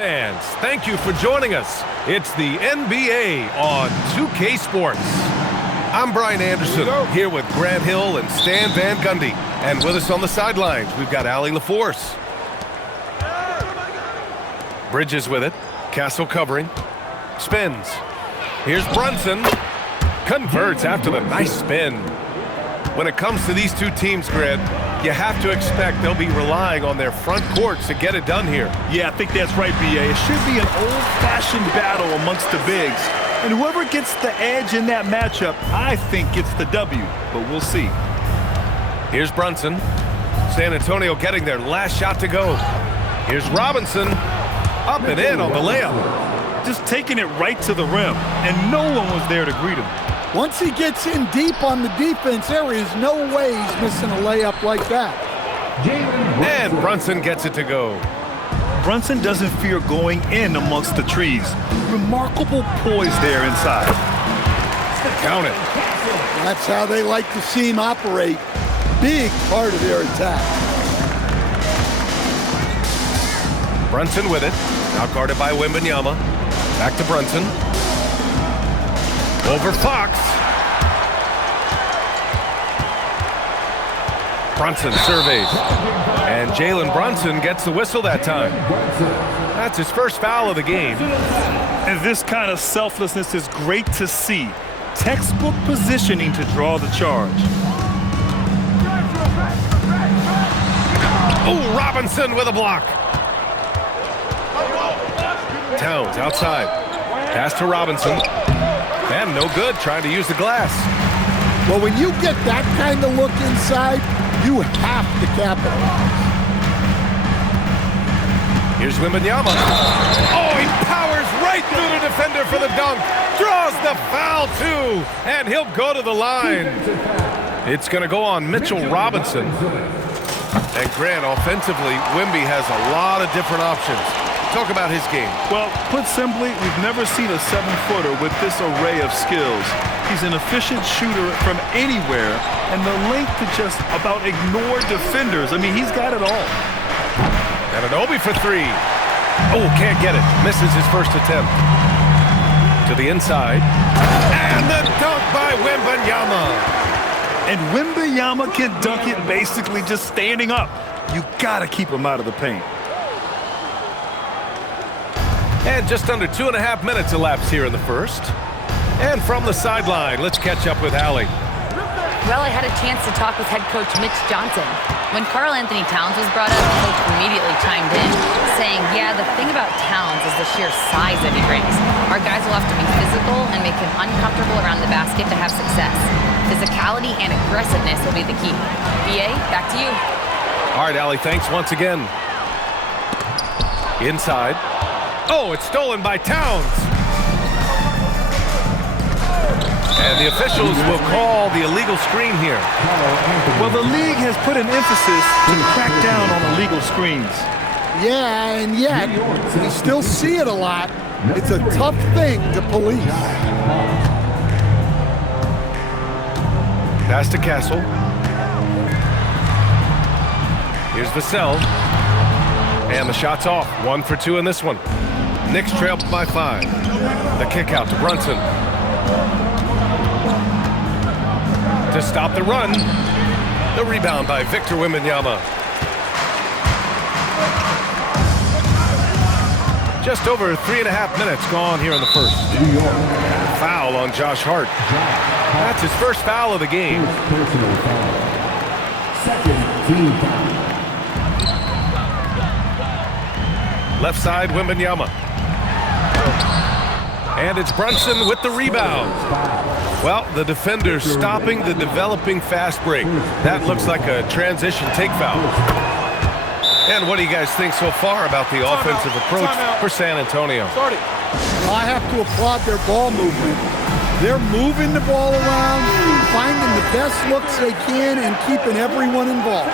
Fans, thank you for joining us. It's the NBA on 2K Sports. I'm Brian Anderson, here with Grant Hill and Stan Van Gundy. And with us on the sidelines, we've got Allie LaForce. Bridges with it. Castle covering. Spins. Here's Brunson. Converts after the nice spin. When it comes to these two teams, Grant, you have to expect they'll be relying on their front courts to get it done here. Yeah, I think that's right, B.A. It should be an old-fashioned battle amongst the bigs. And whoever gets the edge in that matchup, I think gets the W. But we'll see. Here's Brunson. San Antonio getting their last shot to go. Here's Robinson. Up and in on the layup. Just taking it right to the rim. And no one was there to greet him. Once he gets in deep on the defense, there is no way he's missing a layup like that. And Brunson gets it to go. Brunson doesn't fear going in amongst the trees. Remarkable poise there inside. Count it. That's how they like to see him operate. Big part of their attack. Brunson with it. Out guarded by Wembanyama. Back to Brunson. Over Fox. Brunson surveys. And Jalen Brunson gets the whistle that time. That's his first foul of the game. And this kind of selflessness is great to see. Textbook positioning to draw the charge. Oh, Robinson with a block. Towns outside. Pass to Robinson. And no good, trying to use the glass. Well, when you get that kind of look inside, you have to capitalize. Here's Wembanyama. Oh, he powers right through the defender for the dunk. Draws the foul, too. And he'll go to the line. It's going to go on Mitchell Robinson. And Grant, offensively, Wemby has a lot of different options. Talk about his game. Well, put simply, we've never seen a 7-footer with this array of skills. He's an efficient shooter from anywhere, and the length to just about ignore defenders. I mean, he's got it all. Anunoby for three. Oh, can't get it. Misses his first attempt. To the inside. And the dunk by Wembanyama. And Wembanyama can dunk it basically just standing up. You got to keep him out of the paint. And just under 2.5 minutes elapsed here in the first. And from the sideline, let's catch up with Allie. Well, I had a chance to talk with head coach Mitch Johnson. When Karl Anthony Towns was brought up, the coach immediately chimed in, saying, yeah, the thing about Towns is the sheer size that he brings. Our guys will have to be physical and make him uncomfortable around the basket to have success. Physicality and aggressiveness will be the key. BA, back to you. All right, Allie, thanks once again. Inside. Oh, it's stolen by Towns. And the officials will call the illegal screen here. Well, the league has put an emphasis to crack down on illegal screens. Yeah, and yet, you still see it a lot. It's a tough thing to police. Pass to Castle. Here's Vassell. And the shot's off. 1 for 2 in this one. Knicks trail by 5. The kick out to Brunson. To stop the run. The rebound by Victor Wembanyama. Just over 3.5 minutes gone here in the first. Foul on Josh Hart. That's his first foul of the game. Second team foul. Left side, Wembanyama. And it's Brunson with the rebound. Well, the defender stopping the developing fast break. That looks like a transition take foul. And what do you guys think so far about the offensive approach for San Antonio? Well, I have to applaud their ball movement. They're moving the ball around, finding the best looks they can, and keeping everyone involved.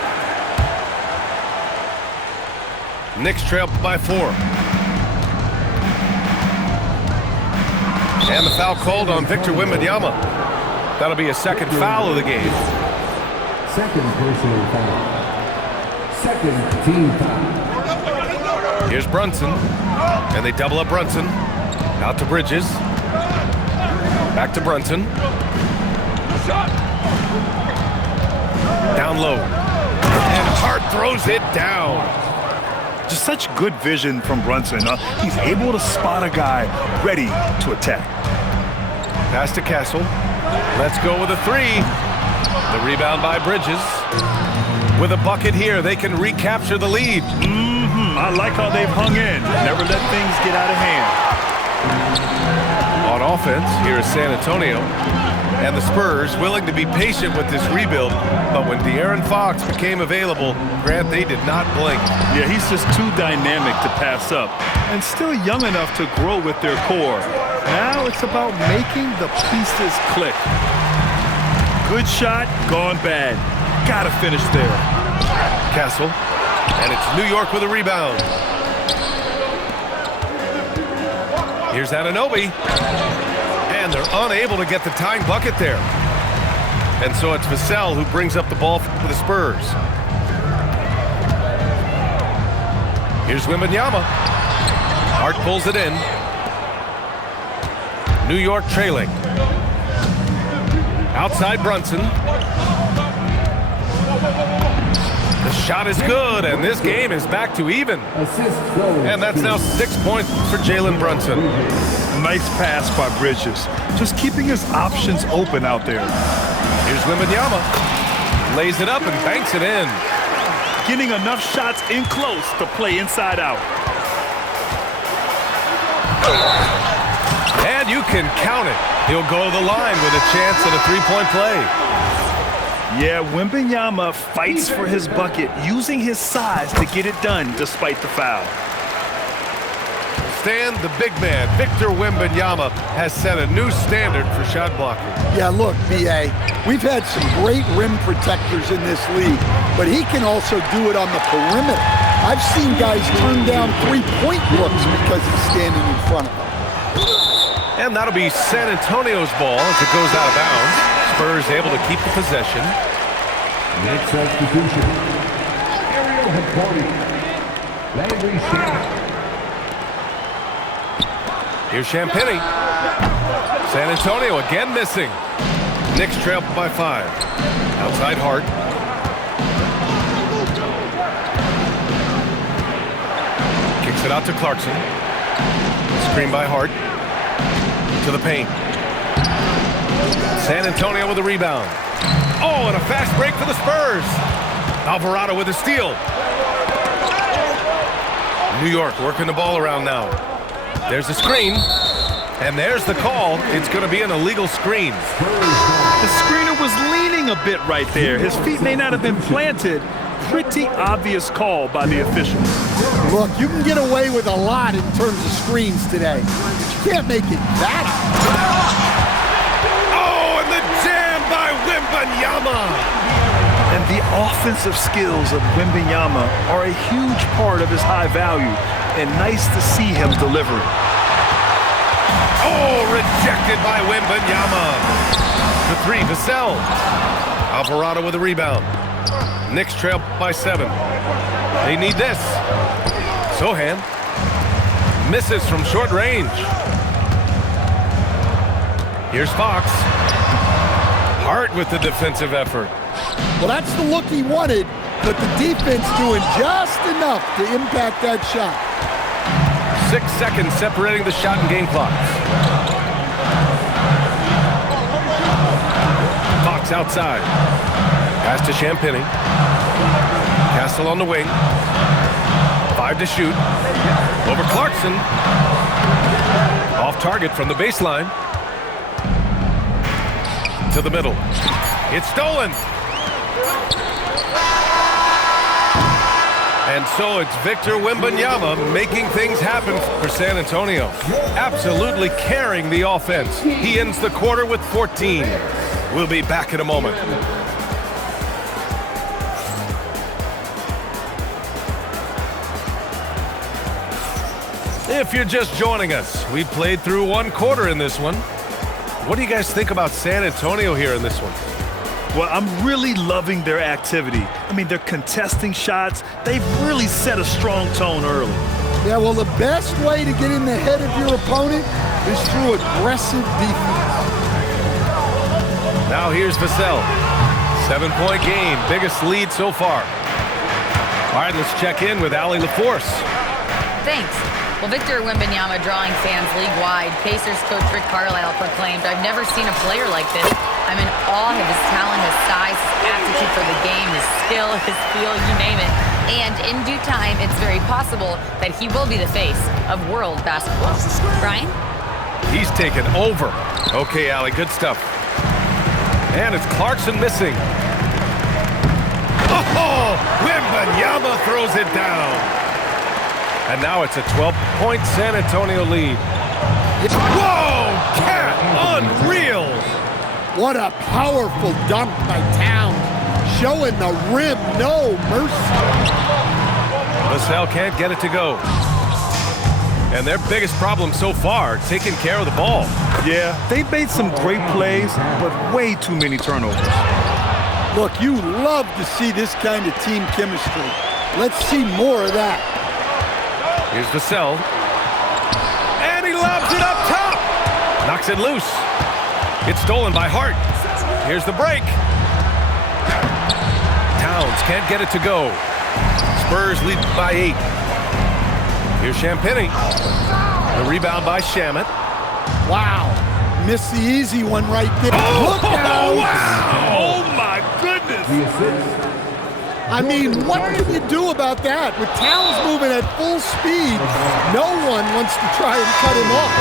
Knicks trail by 4. And the foul called on Victor Wembanyama. That'll be a second foul of the game. Second personal foul. Second team foul. Here's Brunson. And they double up Brunson. Out to Bridges. Back to Brunson. Down low. And Hart throws it down. Just such good vision from Brunson. He's able to spot a guy ready to attack. Pass to Castle. Let's go with a three. The rebound by Bridges. With a bucket here, they can recapture the lead. I like how they've hung in. Never let things get out of hand. On offense, here is San Antonio. And the Spurs willing to be patient with this rebuild. But when De'Aaron Fox became available, Grant, they did not blink. Yeah, he's just too dynamic to pass up. And still young enough to grow with their core. Now it's about making the pieces click. Good shot, gone bad. Gotta finish there. Castle. And it's New York with a rebound. Here's Anunoby. And they're unable to get the tying bucket there. And so it's Vassell who brings up the ball for the Spurs. Here's Wembanyama. Hart pulls it in. New York trailing. Outside Brunson. The shot is good, and this game is back to even. And that's now 6 points for Jalen Brunson. Nice pass by Bridges. Just keeping his options open out there. Here's Wembanyama. Lays it up and banks it in. Getting enough shots in close to play inside out. And you can count it. He'll go to the line with a chance at a three-point play. Yeah, Wembanyama fights for his bucket, using his size to get it done despite the foul. Stan, the big man, Victor Wembanyama, has set a new standard for shot blocking. Yeah, look, B.A., we've had some great rim protectors in this league, but he can also do it on the perimeter. I've seen guys turn down three-point looks because he's standing in front of them. And that'll be San Antonio's ball as it goes out of bounds. Spurs able to keep the possession. Next substitution. Ariel Hectordi. Landry Shamet. Here's Champagnie. San Antonio again missing. Knicks trail by 5. Outside Hart. Kicks it out to Clarkson. Screen by Hart. To the paint. San Antonio with a rebound. Oh, and a fast break for the Spurs. Alvarado with a steal. New York working the ball around now. There's a screen. And there's the call. It's going to be an illegal screen. The screener was leaning a bit right there. His feet may not have been planted. Pretty obvious call by the officials. Look, you can get away with a lot in terms of screens today, but you can't make it that. Oh, and the jam by Wembanyama. And the offensive skills of Wembanyama are a huge part of his high value, and nice to see him deliver it. Oh, rejected by Wembanyama. The three, Vassell. Alvarado with a rebound. Knicks trail by 7. They need this. Sohan misses from short range. Here's Fox. Hart with the defensive effort. Well, that's the look he wanted, but the defense doing just enough to impact that shot. 6 seconds separating the shot and game clocks. Fox outside. Pass to Champagnie. Castle on the wing. 5 to shoot. Over Clarkson. Off target from the baseline. To the middle. It's stolen. And so it's Victor Wembanyama making things happen for San Antonio. Absolutely carrying the offense. He ends the quarter with 14. We'll be back in a moment. If you're just joining us, we played through one quarter in this one. What do you guys think about San Antonio here in this one? Well, I'm really loving their activity. I mean, they're contesting shots. They've really set a strong tone early. Yeah, well, the best way to get in the head of your opponent is through aggressive defense. Now here's Vassell. 7-point game, biggest lead so far. All right, let's check in with Allie LaForce. Thanks. Well, Victor Wembanyama drawing fans league-wide. Pacers coach Rick Carlisle proclaimed, "I've never seen a player like this. I'm in awe of his talent, his size, his aptitude for the game, his skill, his feel, you name it." And in due time, it's very possible that he will be the face of world basketball. Brian? He's taken over. Okay, Allie, good stuff. And it's Clarkson missing. Oh, Wembanyama throws it down. And now it's a 12-point San Antonio lead. Whoa, Cat, unreal. What a powerful dunk by Towns, showing the rim no mercy. Vassell can't get it to go. And their biggest problem so far, taking care of the ball. Yeah, they've made some great plays, but way too many turnovers. Look, you love to see this kind of team chemistry. Let's see more of that. Here's Vassell. And he lobs it up top. Knocks it loose. It's stolen by Hart. Here's the break. Towns can't get it to go. Spurs lead by 8. Here's Champagnie. The rebound by Shamet. Wow. Missed the easy one right there. Look out. Oh, wow. Oh, my goodness. The assist. I mean, what can you do about that? With Towns moving at full speed, no one wants to try and cut him off.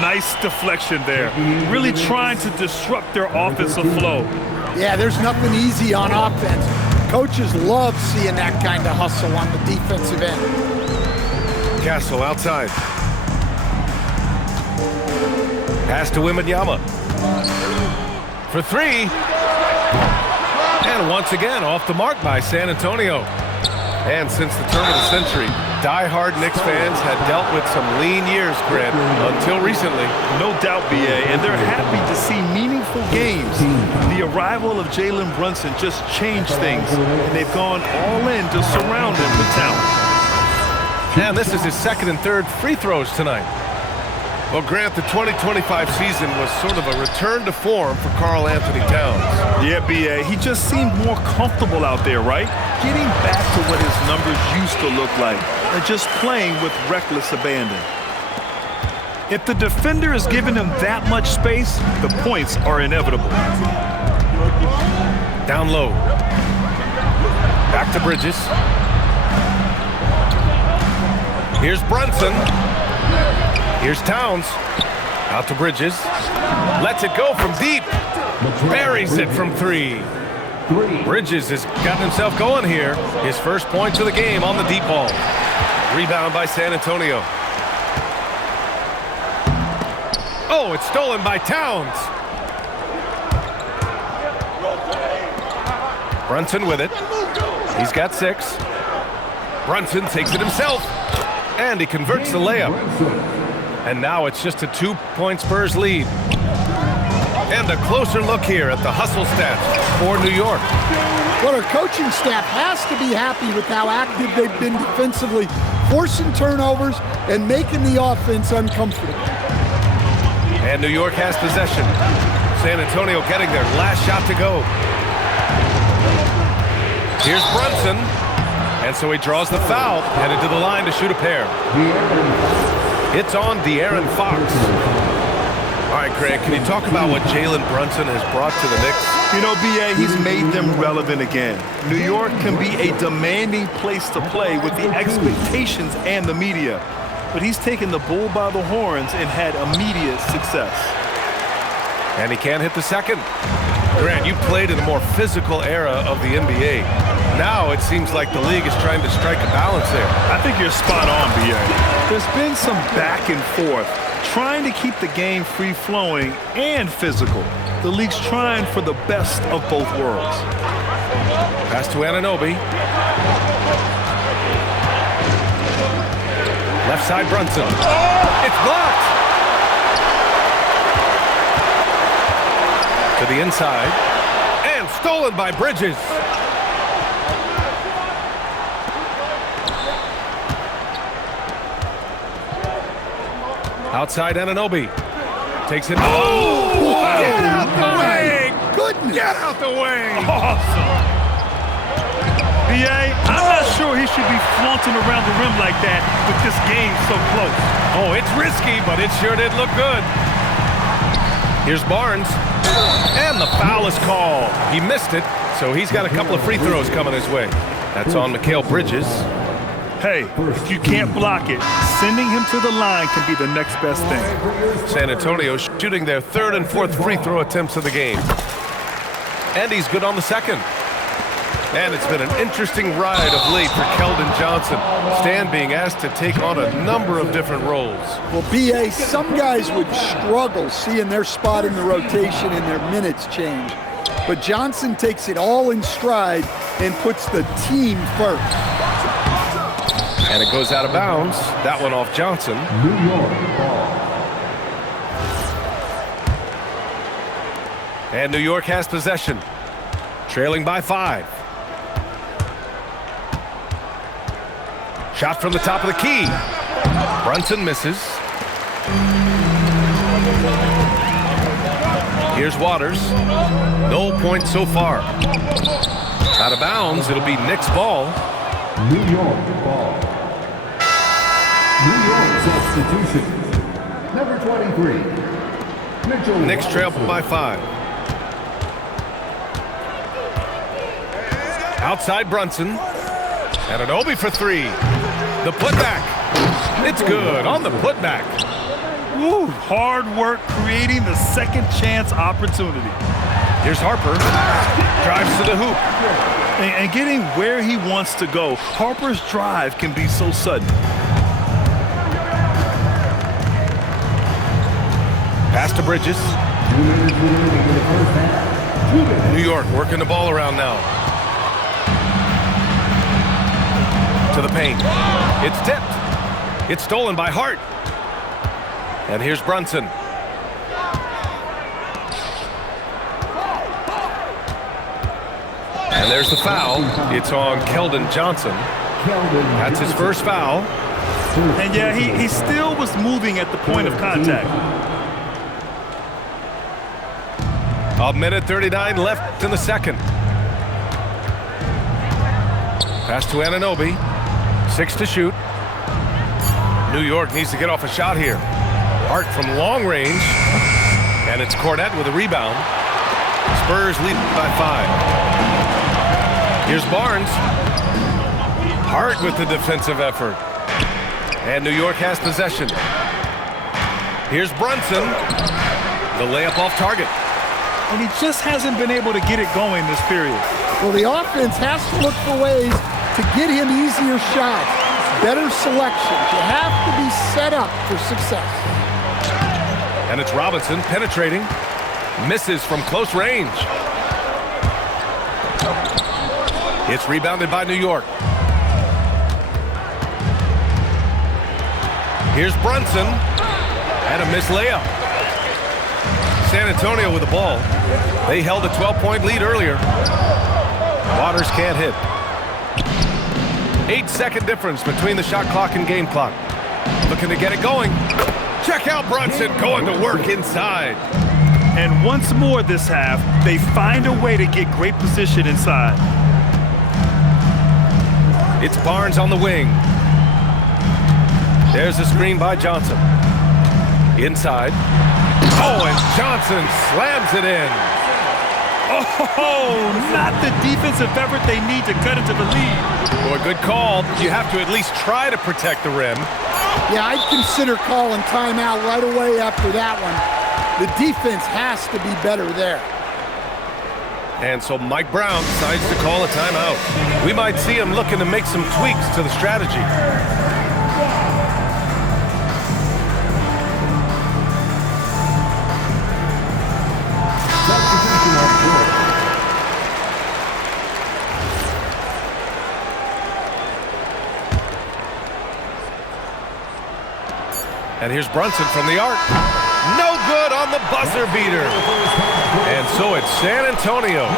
Nice deflection there. Really trying to disrupt their offensive flow. Yeah, there's nothing easy on offense. Coaches love seeing that kind of hustle on the defensive end. Castle outside. Pass to Wembanyama. For 3. And once again, off the mark by San Antonio. And since the turn of the century, die-hard Knicks fans had dealt with some lean years, Grant, until recently. No doubt, BA, and they're happy to see meaningful games. The arrival of Jalen Brunson just changed things, and they've gone all in to surround him with talent. And this is his second and third free throws tonight. Well, Grant, the 2025 season was sort of a return to form for Karl Anthony Towns. Yeah, BA, he just seemed more comfortable out there, right? Getting back to what his numbers used to look like, and just playing with reckless abandon. If the defender is giving him that much space, the points are inevitable. Down low. Back to Bridges. Here's Brunson. Here's Towns. Out to Bridges. Lets it go from deep. Buries it from 3. Bridges has gotten himself going here. His first points of the game on the deep ball. Rebound by San Antonio. Oh, it's stolen by Towns. Brunson with it. He's got 6. Brunson takes it himself. And he converts the layup. And now it's just a 2-point Spurs lead. And a closer look here at the hustle stats for New York. Well, our coaching staff has to be happy with how active they've been defensively, forcing turnovers and making the offense uncomfortable. And New York has possession. San Antonio getting their last shot to go. Here's Brunson. And so he draws the foul, headed to the line to shoot a pair. It's on De'Aaron Fox. All right, Greg, can you talk about what Jalen Brunson has brought to the Knicks? You know, BA, he's made them relevant again. New York can be a demanding place to play with the expectations and the media. But he's taken the bull by the horns and had immediate success. And he can't hit the second. Grant, you played in a more physical era of the NBA. Now it seems like the league is trying to strike a balance there. I think you're spot on, BA. There's been some back and forth, trying to keep the game free-flowing and physical. The league's trying for the best of both worlds. Pass to Anunoby. Left side Brunson. Oh! It's blocked! To the inside. And stolen by Bridges. Outside Anunoby. Takes it. Oh! Wow. Get out the way! Goodness. Get out the way! Awesome. B.A., I'm not sure he should be flaunting around the rim like that with this game so close. Oh, it's risky, but it sure did look good. Here's Barnes. And the foul is called. He missed it, so he's got a couple of free throws coming his way. That's on Mikal Bridges. Hey, if you can't block it, sending him to the line can be the next best thing. San Antonio shooting their third and fourth free throw attempts of the game. And he's good on the second. And it's been an interesting ride of late for Keldon Johnson. Stan being asked to take on a number of different roles. Well, B.A., some guys would struggle seeing their spot in the rotation and their minutes change. But Johnson takes it all in stride and puts the team first. And it goes out of bounds. That one off Johnson. New York ball. And New York has possession. Trailing by 5. Shot from the top of the key. Brunson misses. Here's Waters. No points so far. Out of bounds. It'll be Knicks ball. New York ball. New York substitution. Number 23. Mitchell. Knicks trail by 5. Outside Brunson. Anunoby for 3. The putback. It's good on the putback. Woo, hard work creating the second chance opportunity. Here's Harper. Drives to the hoop. And getting where he wants to go. Harper's drive can be so sudden. Pass to Bridges. 2 minutes remaining in the first half. 2 minutes. New York working the ball around now. To the paint. It's tipped. It's stolen by Hart. And here's Brunson. And there's the foul. It's on Keldon Johnson. That's his first foul. And yeah, he still was moving at the point of contact. A minute 39 left in the second. Pass to Anunoby. 6 to shoot. New York needs to get off a shot here. Hart from long range. And it's Cornette with a rebound. Spurs lead by 5. Here's Barnes. Hart with the defensive effort. And New York has possession. Here's Brunson. The layup off target. And he just hasn't been able to get it going this period. Well, the offense has to look for ways to get him easier shots, better selections. You have to be set up for success. And it's Robinson penetrating. Misses from close range. It's rebounded by New York. Here's Brunson. And a missed layup. San Antonio with the ball. They held a 12-point lead earlier. Waters can't hit. 8-second difference between the shot clock and game clock. Looking to get it going. Check out Brunson going to work inside. And once more this half, they find a way to get great position inside. It's Barnes on the wing. There's a screen by Johnson. Inside. Oh, and Johnson slams it in. Oh, not the defensive effort they need to cut into the lead. Boy, good call. You have to at least try to protect the rim. Yeah, I'd consider calling timeout right away after that one. The defense has to be better there. And so Mike Brown decides to call a timeout. We might see him looking to make some tweaks to the strategy. And here's Brunson from the arc. No good on the buzzer beater. And so it's San Antonio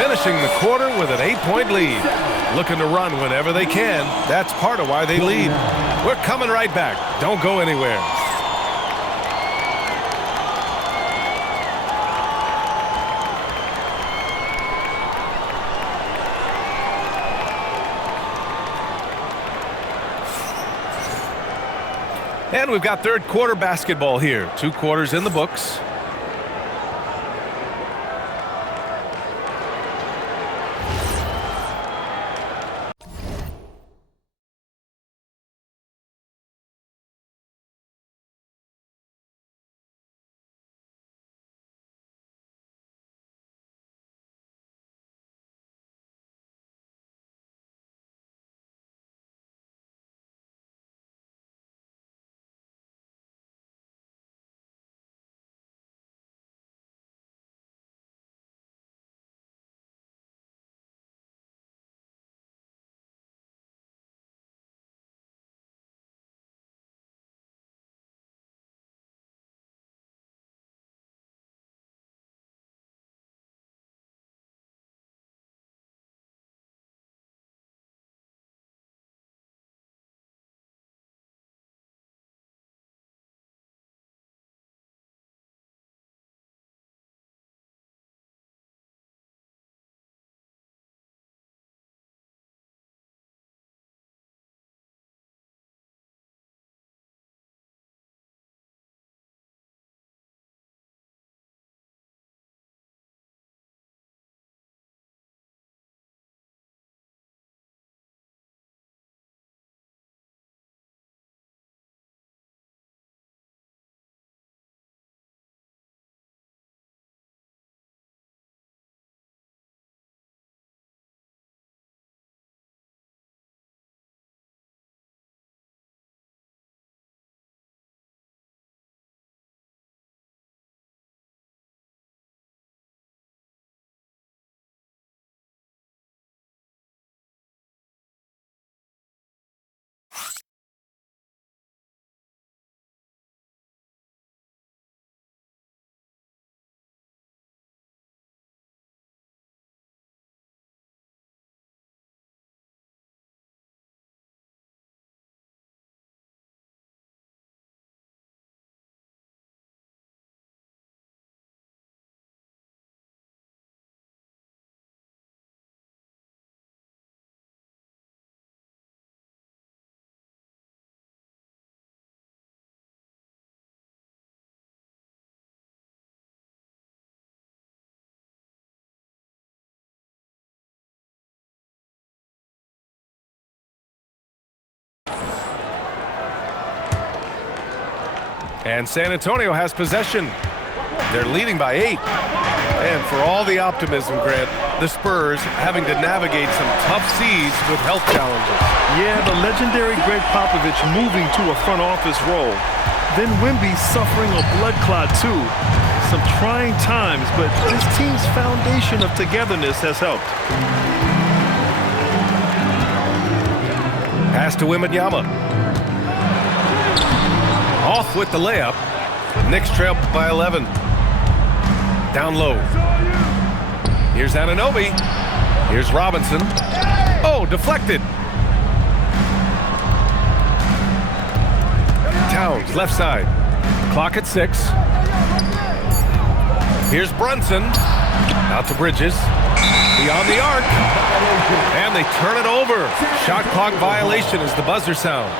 finishing the quarter with an 8-point lead. Looking to run whenever they can. That's part of why they lead. We're coming right back. Don't go anywhere. And we've got third quarter basketball here. 2 quarters in the books. And San Antonio has possession. They're leading by 8. And for all the optimism, Grant, the Spurs having to navigate some tough seas with health challenges. Yeah, the legendary Greg Popovich moving to a front office role. Then Wemby suffering a blood clot too. Some trying times, but this team's foundation of togetherness has helped. Pass to Wembanyama. Off with the layup. Knicks trail by 11. Down low. Here's Anunoby. Here's Robinson. Oh, deflected. Towns, left side. Clock at 6. Here's Brunson. Out to Bridges. Beyond the arc. And they turn it over. Shot clock violation as the buzzer sounds.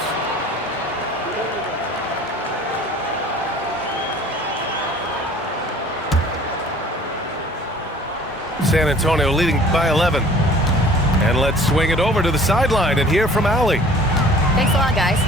San Antonio leading by 11. And let's swing it over to the sideline and hear from Allie. Thanks a lot, guys.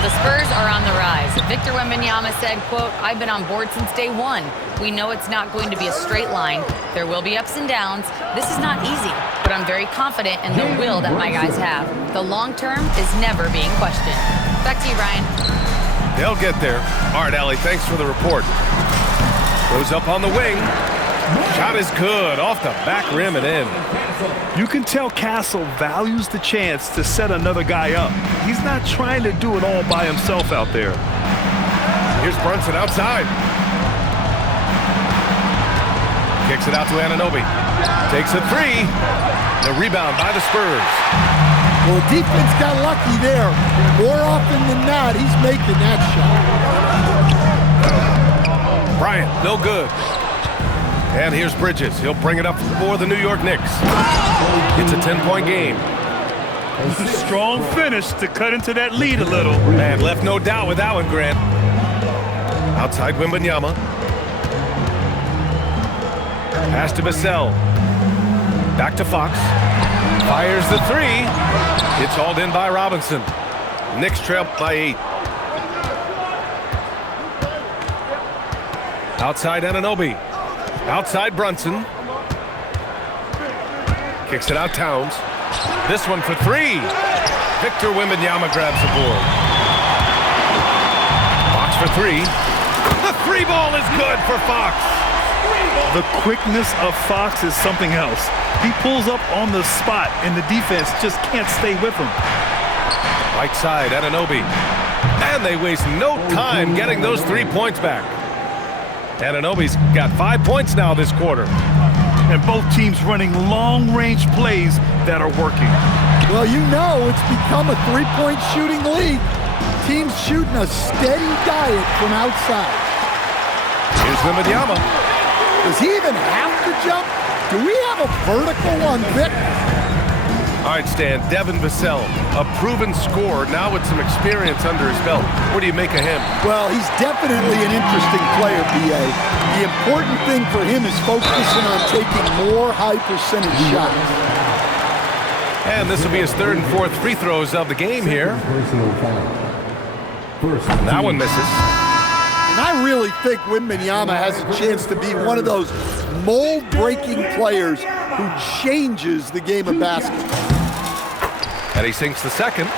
The Spurs are on the rise. Victor Wembanyama said, quote, "I've been on board since day one. We know it's not going to be a straight line. There will be ups and downs. This is not easy, but I'm very confident in the will that my guys have. The long term is never being questioned." Back to you, Ryan. They'll get there. All right, Allie, thanks for the report. Goes up on the wing. Shot is good. Off the back rim and in. You can tell Castle values the chance to set another guy up. He's not trying to do it all by himself out there. Here's Brunson outside. Kicks it out to Anunoby. Takes a 3. The rebound by the Spurs. Well, defense got lucky there. More often than not, he's making that shot. Bryant, no good. And here's Bridges. He'll bring it up for the New York Knicks. It's a 10-point game. Strong finish to cut into that lead a little. Man, left no doubt with that one, Grant. Outside Wembanyama. Pass to Vassell. Back to Fox. Fires the three. It's hauled in by Robinson. Knicks trail by 8. Outside Anunoby. Outside Brunson. Kicks it out Towns. This one for 3. Victor Wembanyama grabs the board. Fox for 3. The 3 ball is good for Fox. The quickness of Fox is something else. He pulls up on the spot, and the defense just can't stay with him. Right side, Anunoby. And they waste no time getting those 3 points back. Anunoby's got 5 points now this quarter. And both teams running long-range plays that are working. Well, you know it's become a three-point shooting league. Teams shooting a steady diet from outside. Here's Wembanyama. Does he even have to jump? Do we have a vertical on Vic? All right, Stan, Devin Vassell, a proven scorer, now with some experience under his belt. What do you make of him? Well, he's definitely an interesting player, B.A. The important thing for him is focusing on taking more high-percentage shots. And this will be his 3rd and 4th free throws of the game here. Personal foul. First That one misses. And I really think Wembanyama has a chance to be one of those mold-breaking players who changes the game of basketball. And he sinks the second.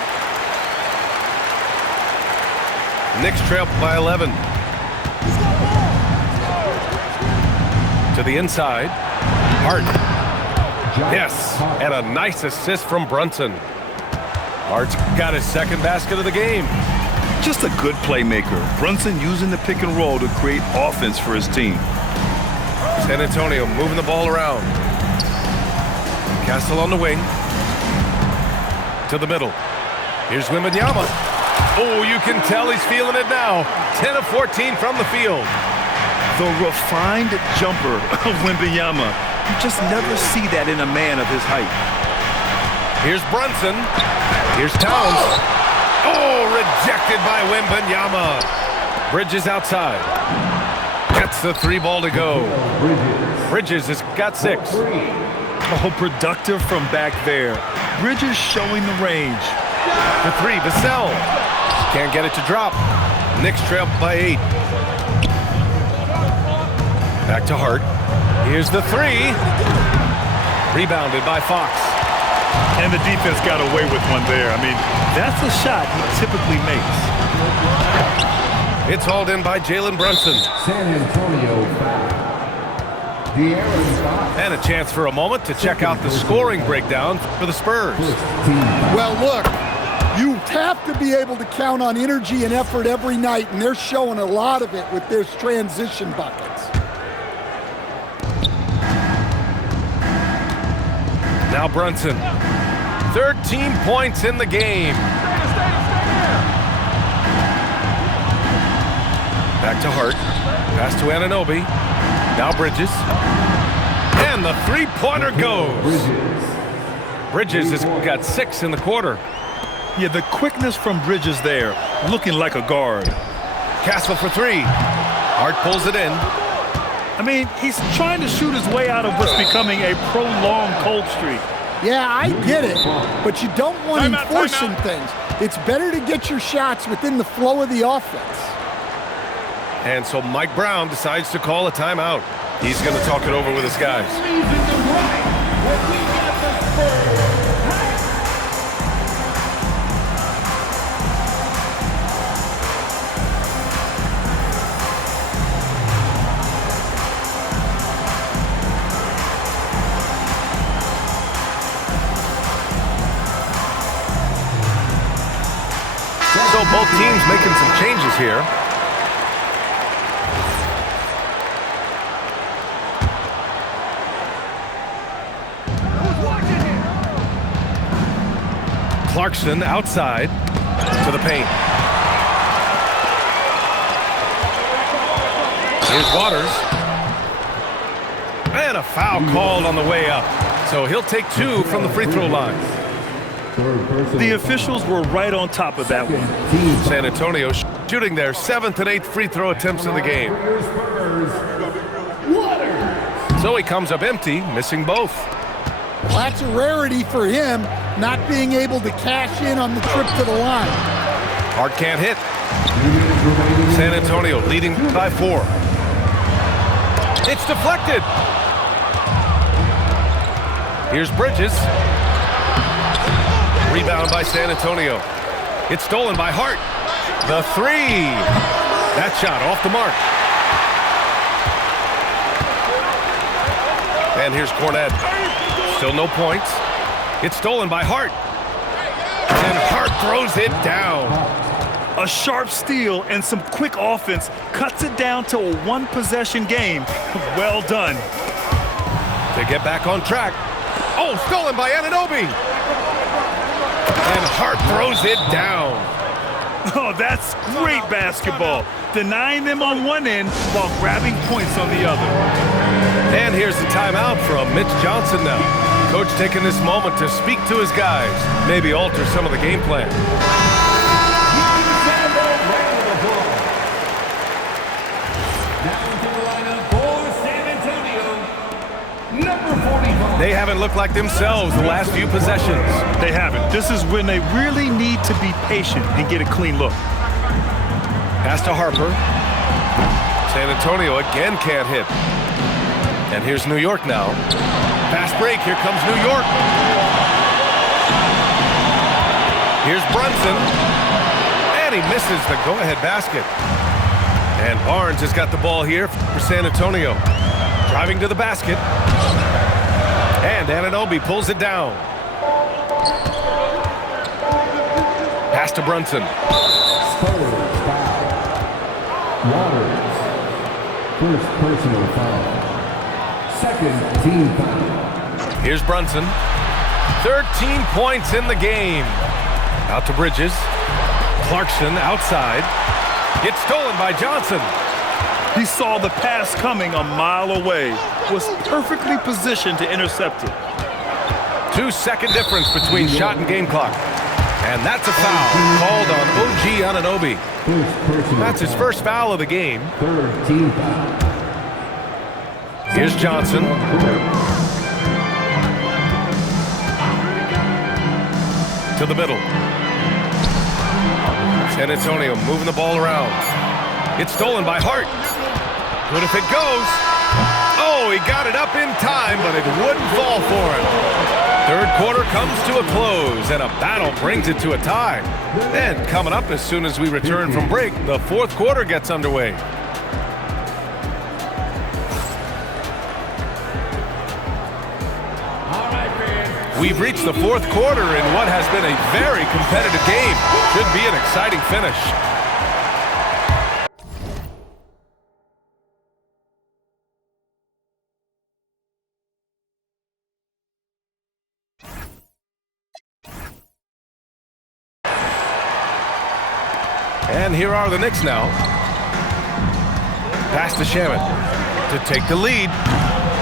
Knicks trail by 11. To the inside. Hart. Yes, and a nice assist from Brunson. Hart's got his 2nd basket of the game. Just a good playmaker. Brunson using the pick and roll to create offense for his team. San Antonio moving the ball around. Castle on the wing. To the middle. Here's Wembanyama. Oh, you can tell he's feeling it now. 10 of 14 from the field. The refined jumper of Wembanyama. You just never see that in a man of his height. Here's Brunson. Here's Towns. Oh, rejected by Wembanyama. Bridges outside. Gets the 3 ball to go. Bridges has got 6. Oh, productive from back there. Bridges showing the range. The 3, Vassell. Can't get it to drop. Knicks trail by 8. Back to Hart. Here's the 3. Rebounded by Fox. And the defense got away with one there. I mean, that's a shot he typically makes. It's hauled in by Jalen Brunson. San Antonio foul. De'Aaron Fox. And a chance for a moment to check out the scoring breakdown for the Spurs. Well, look, you have to be able to count on energy and effort every night, and they're showing a lot of it with their transition buckets. Now Brunson. 13 points in the game. Back to Hart. Pass to Anunoby. Now Bridges. And the 3-pointer goes. Bridges has got 6 in the quarter. Yeah, the quickness from Bridges there, looking like a guard. Castle for 3. Hart pulls it in. I mean, he's trying to shoot his way out of what's becoming a prolonged cold streak. Yeah, I get it, but you don't want enforcing things. It's better to get your shots within the flow of the offense. And so Mike Brown decides to call a timeout. He's going to talk it over with his guys. So both teams making some changes here. Clarkson outside to the paint. Here's Waters. And a foul called on the way up. So he'll take 2 from the free throw line. Third personal The foul. officials were right on top of that one. Team San Antonio shooting their 7th and 8th free throw attempts of the game. Spurs. Waters. So he comes up empty, missing both. Well, that's a rarity for him, not being able to cash in on the trip to the line. Hart can't hit. 2 minutes remaining. San Antonio leading by 4. It's deflected. Here's Bridges. Rebound by San Antonio. It's stolen by Hart. The 3. That shot off the mark. And here's Cornette. Still no points. It's stolen by Hart. And Hart throws it down. A sharp steal and some quick offense cuts it down to a one-possession game. Well done. To get back on track. Oh, stolen by Anunoby. And Hart throws it down. Oh, that's great basketball. Denying them on one end while grabbing points on the other. And here's the timeout from Mitch Johnson now. Coach taking this moment to speak to his guys, maybe alter some of the game plan. Now into the lineup for San Antonio. Number 45. They haven't looked like themselves the last few possessions. They haven't. This is when they really need to be patient and get a clean look. Pass to Harper. San Antonio again can't hit. And here's New York now. Fast break, here comes New York. Here's Brunson. And he misses the go-ahead basket. And Barnes has got the ball here for San Antonio. Driving to the basket. And Anunoby pulls it down. Pass to Brunson. Spurs foul. Waters. First personal foul. Second team foul. Here's Brunson. 13 points in the game. Out to Bridges. Clarkson outside. It's stolen by Johnson. He saw the pass coming a mile away, was perfectly positioned to intercept it. 2-second difference between shot and game clock. And that's a foul called on OG Anunoby. First personal That's his foul. first foul of the game. Third team foul. Here's Johnson. To the middle. San Antonio moving the ball around. It's stolen by Hart. Good if it goes. Oh, he got it up in time, but it wouldn't fall for him. Third quarter comes to a close, and a battle brings it to a tie. And coming up as soon as we return from break, the fourth quarter gets underway. We've reached the fourth quarter in what has been a very competitive game. Should be an exciting finish. And here are the Knicks now. Pass to Shamet to take the lead.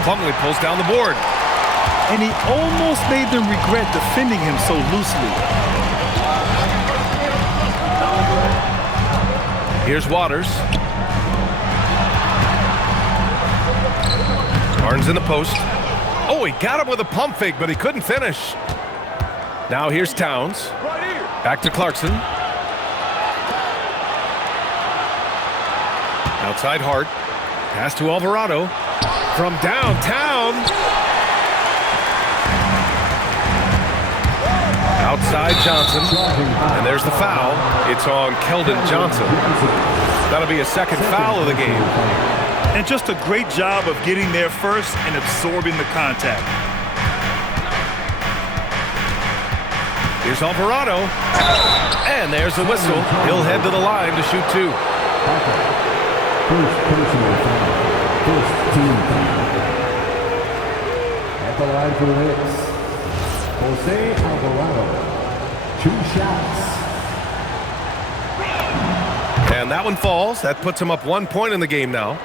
Plumlee pulls down the board. And he almost made them regret defending him so loosely. Here's Waters. Barnes in the post. Oh, he got him with a pump fake, but he couldn't finish. Now here's Towns. Back to Clarkson. Outside Hart. Pass to Alvarado. From downtown. Outside Johnson. And there's the foul. It's on Keldon Johnson. That'll be a second foul of the game. And just a great job of getting there first and absorbing the contact. Here's Alvarado. And there's the whistle. He'll head to the line to shoot two. First personal foul. First team foul. At the line for the Knicks, Jose Alvarado. 2 shots. And that one falls. That puts him up 1 point in the game now.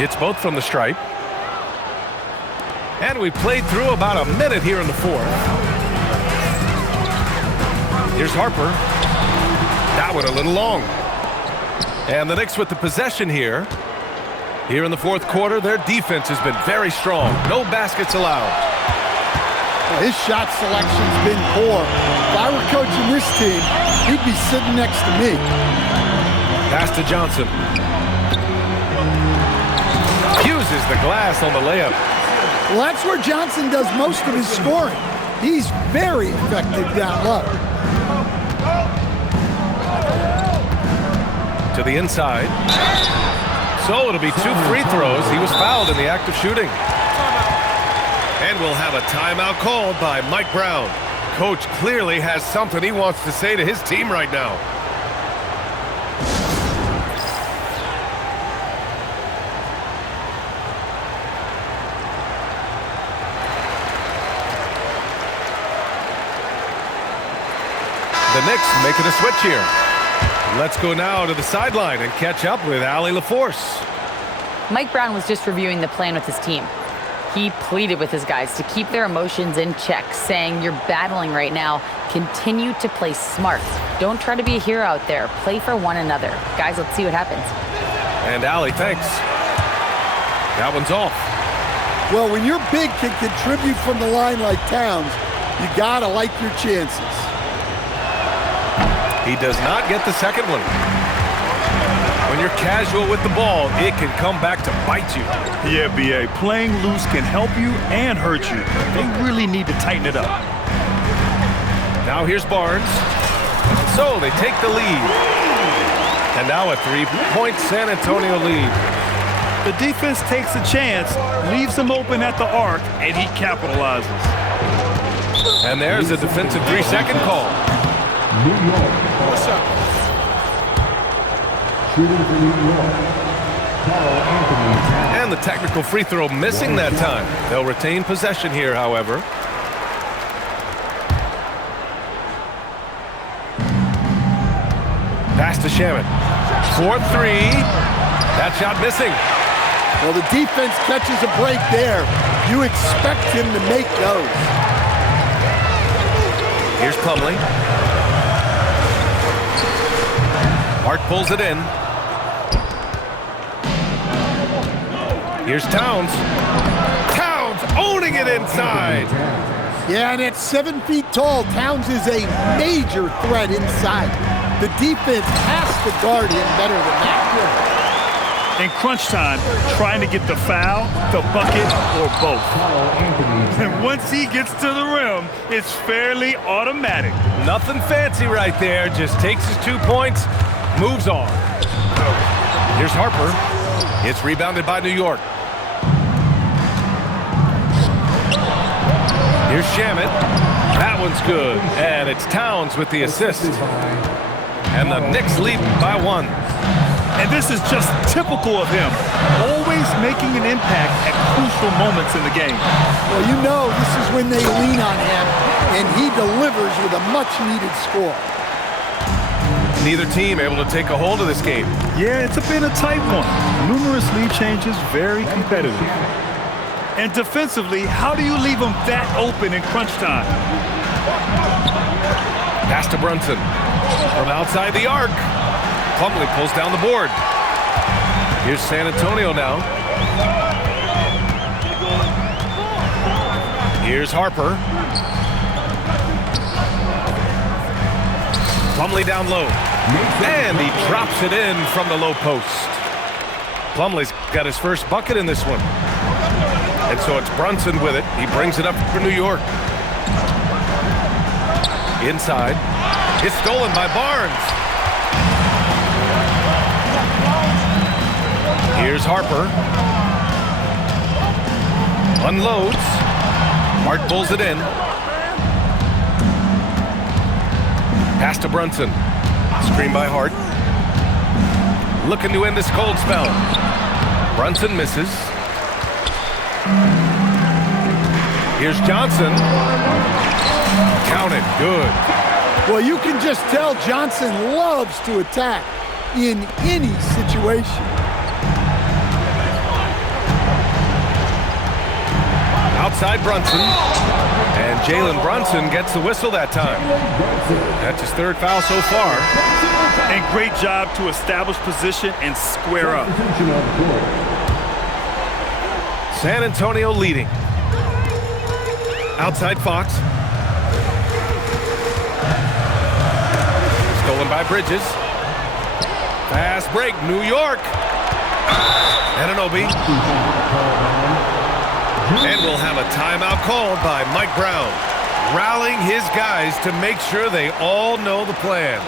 Hits both from the stripe. And we played through about a minute here in the fourth. Here's Harper. That one a little long. And the Knicks with the possession here. Here in the fourth quarter, their defense has been very strong. No baskets allowed. Well, his shot selection's been poor. If I were coaching this team, he'd be sitting next to me. Pass to Johnson. Uses the glass on the layup. Well, that's where Johnson does most of his scoring. He's very effective down low. To the inside. So it'll be 2 free throws. He was fouled in the act of shooting. And we'll have a timeout called by Mike Brown. Coach clearly has something he wants to say to his team right now. The Knicks making a switch here. Let's go now to the sideline and catch up with Allie LaForce. Mike Brown was just reviewing the plan with his team. He pleaded with his guys to keep their emotions in check, saying, "You're battling right now. Continue to play smart. Don't try to be a hero out there. Play for one another." Guys, let's see what happens. And Allie, thanks. That one's off. Well, when your big can contribute from the line like Towns, you gotta like your chances. He does not get the second one. When you're casual with the ball, it can come back to bite you. Yeah, B.A., playing loose can help you and hurt you. They really need to tighten it up. Now here's Barnes. So they take the lead. And now a 3-point San Antonio lead. The defense takes a chance, leaves him open at the arc, and he capitalizes. And there's a defensive 3-second call. New York. What's up? Shooting for New York. Karl-Anthony Towns. And the technical free throw missing that time. They'll retain possession here, however. Pass to Shamet. 4-3. That shot missing. Well, the defense catches a break there. You expect him to make those. Here's Plumlee. Hart pulls it in. Here's Towns. Towns owning it inside. Yeah, and at 7 feet tall, Towns is a major threat inside. The defense has to guard him better than that. In crunch time, trying to get the foul, the bucket, or both. And once he gets to the rim, it's fairly automatic. Nothing fancy right there. Just takes his 2 points, moves on. Here's Harper. It's rebounded by New York. Here's Shamet. That one's good. And it's Towns with the assist. And the Knicks lead by 1. And this is just typical of him, always making an impact at crucial moments in the game. Well, you know this is when they lean on him, and he delivers with a much-needed score. Neither team able to take a hold of this game. Yeah, it's been a tight one. Numerous lead changes, very competitive. And defensively, how do you leave them that open in crunch time? Pass to Brunson. From outside the arc. Plumlee pulls down the board. Here's San Antonio now. Here's Harper. Plumlee down low. And he drops it in from the low post. Plumlee's got his first bucket in this one. And so it's Brunson with it. He brings it up for New York. Inside. It's stolen by Barnes. Here's Harper. Unloads. Hart pulls it in. Pass to Brunson. Screen by Hart. Looking to end this cold spell. Brunson misses. Here's Johnson. Count it. Good. Well, you can just tell Johnson loves to attack in any situation. Outside Brunson. And Jalen Brunson gets the whistle that time. That's his third foul so far. And great job to establish position and square up. San Antonio leading. Outside Fox. Stolen by Bridges. Fast break, New York. Anunoby. And we'll have a timeout called by Mike Brown, rallying his guys to make sure they all know the plan.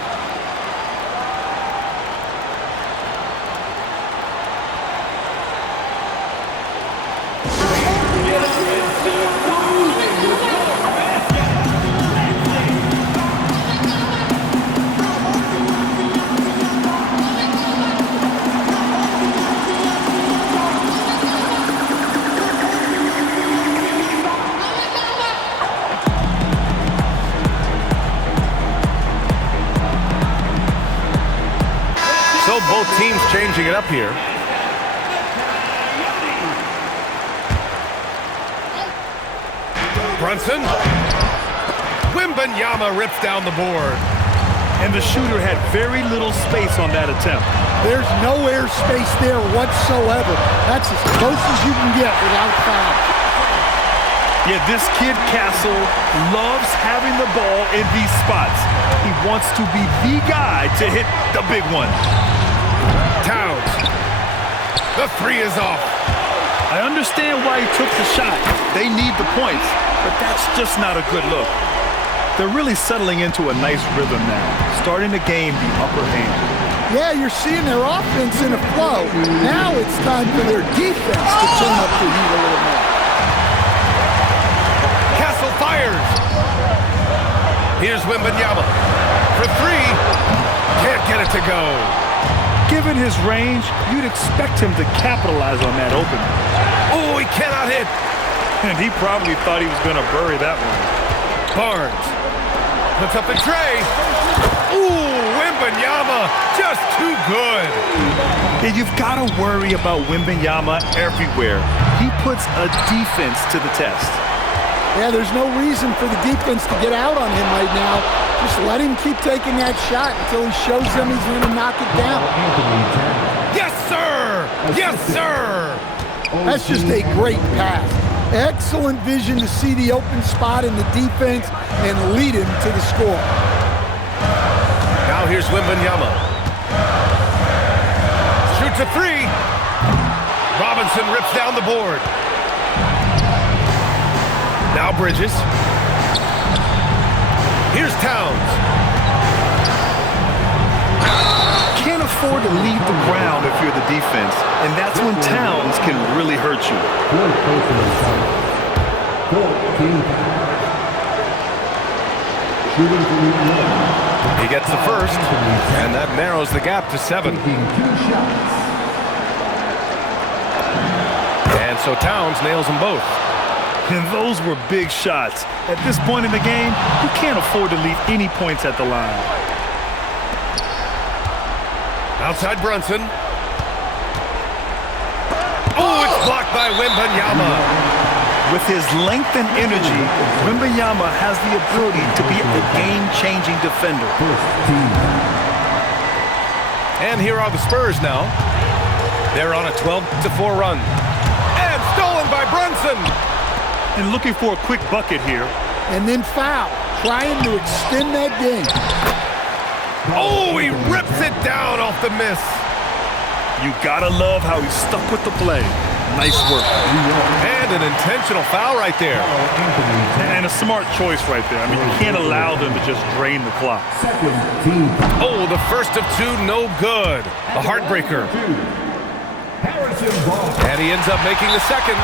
So both teams changing it up here. Brunson. Wembanyama rips down the board. And the shooter had very little space on that attempt. There's no air space there whatsoever. That's as close as you can get without foul. Yeah, this kid Castle loves having the ball in these spots. He wants to be the guy to hit the big one. Towns. The three is off. I understand why he took the shot. They need the points, but that's just not a good look. They're really settling into a nice rhythm now, starting to gain the upper hand. Yeah, you're seeing their offense in a flow. Now it's time for their defense to turn up the heat a little more. Castle fires. Here's Wembanyama for three. Can't get it to go. Given his range, you'd expect him to capitalize on that opening. Oh, he cannot hit. And he probably thought he was going to bury that one. Barnes puts up the tray. Ooh, Wembanyama, just too good. And you've got to worry about Wembanyama everywhere. He puts a defense to the test. Yeah, there's no reason for the defense to get out on him right now. Just let him keep taking that shot until he shows them he's going to knock it down. Yes, sir! Yes, sir! That's just a great pass. Excellent vision to see the open spot in the defense and lead him to the score. Now here's Wembanyama. Shoots a three. Robinson rips down the board. Now Bridges. Here's Towns. Can't afford to leave the ground if you're the defense, and that's when Towns can really hurt you. He gets the first, and that narrows the gap to 7. And so Towns nails them both. And those were big shots. At this point in the game, you can't afford to leave any points at the line. Outside Brunson. Oh, it's blocked by Wembanyama. With his length and energy, Wembanyama has the ability to be a game-changing defender. And here are the Spurs now. They're on a 12-4 run. And stolen by Brunson. And looking for a quick bucket here. And then foul, trying to extend that game. Oh, he rips it down off the miss. You gotta love how he stuck with the play. Nice work. And an intentional foul right there. And a smart choice right there. I mean, you can't allow them to just drain the clock. Oh, the first of two, no good. A heartbreaker. And he ends up making the second.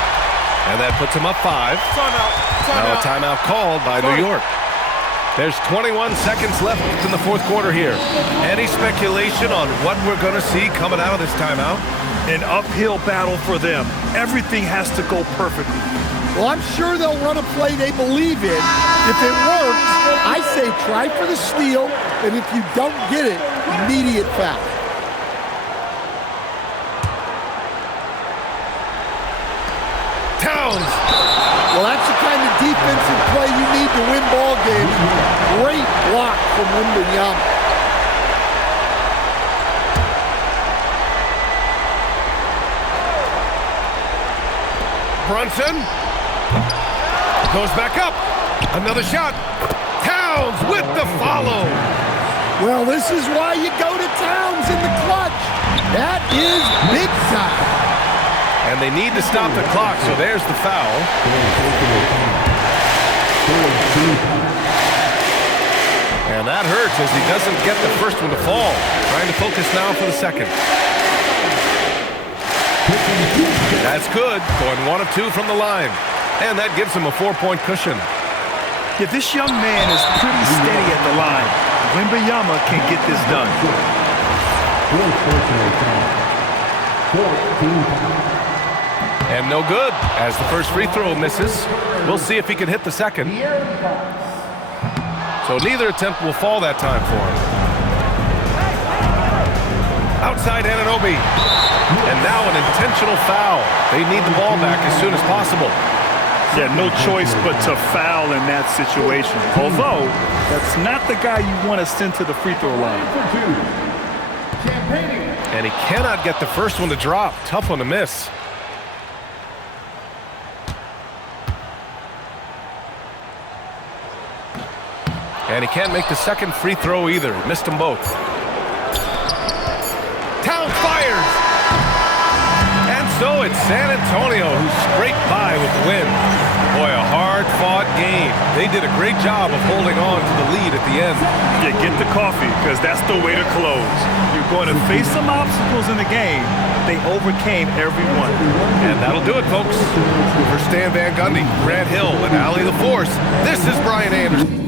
And that puts him up 5. Now a timeout called by New York. There's 21 seconds left in the fourth quarter here. Any speculation on what we're going to see coming out of this timeout? An uphill battle for them. Everything has to go perfectly. Well, I'm sure they'll run a play they believe in. If it works, I say try for the steal, and if you don't get it, immediate foul. Towns. Well, that's to win ball games. Great block from Wembanyama. Brunson goes back up. Another shot. Towns with the follow. Well, this is why you go to Towns in the clutch. That is big time. And they need to stop the clock, so there's the foul. And that hurts as he doesn't get the first one to fall. Trying to focus now for the second. That's good. Going 1 of 2 from the line. And that gives him a 4-point cushion. Yeah, this young man is pretty steady at the line. Wembanyama can get this done. And no good as the first free throw misses. We'll see if he can hit the second. So neither attempt will fall that time for him. Outside Anunoby. And now an intentional foul. They need the ball back as soon as possible. Yeah, no choice but to foul in that situation. Although, that's not the guy you want to send to the free throw line. And he cannot get the first one to drop. Tough one to miss. And he can't make the second free throw either. Missed them both. Towns fires! And so it's San Antonio who scraped by with the win. Boy, a hard-fought game. They did a great job of holding on to the lead at the end. Yeah, get the coffee, because that's the way to close. You're going to face some obstacles in the game. They overcame every one. And that'll do it, folks. For Stan Van Gundy, Grant Hill, and Allie LaForce, this is Brian Anderson.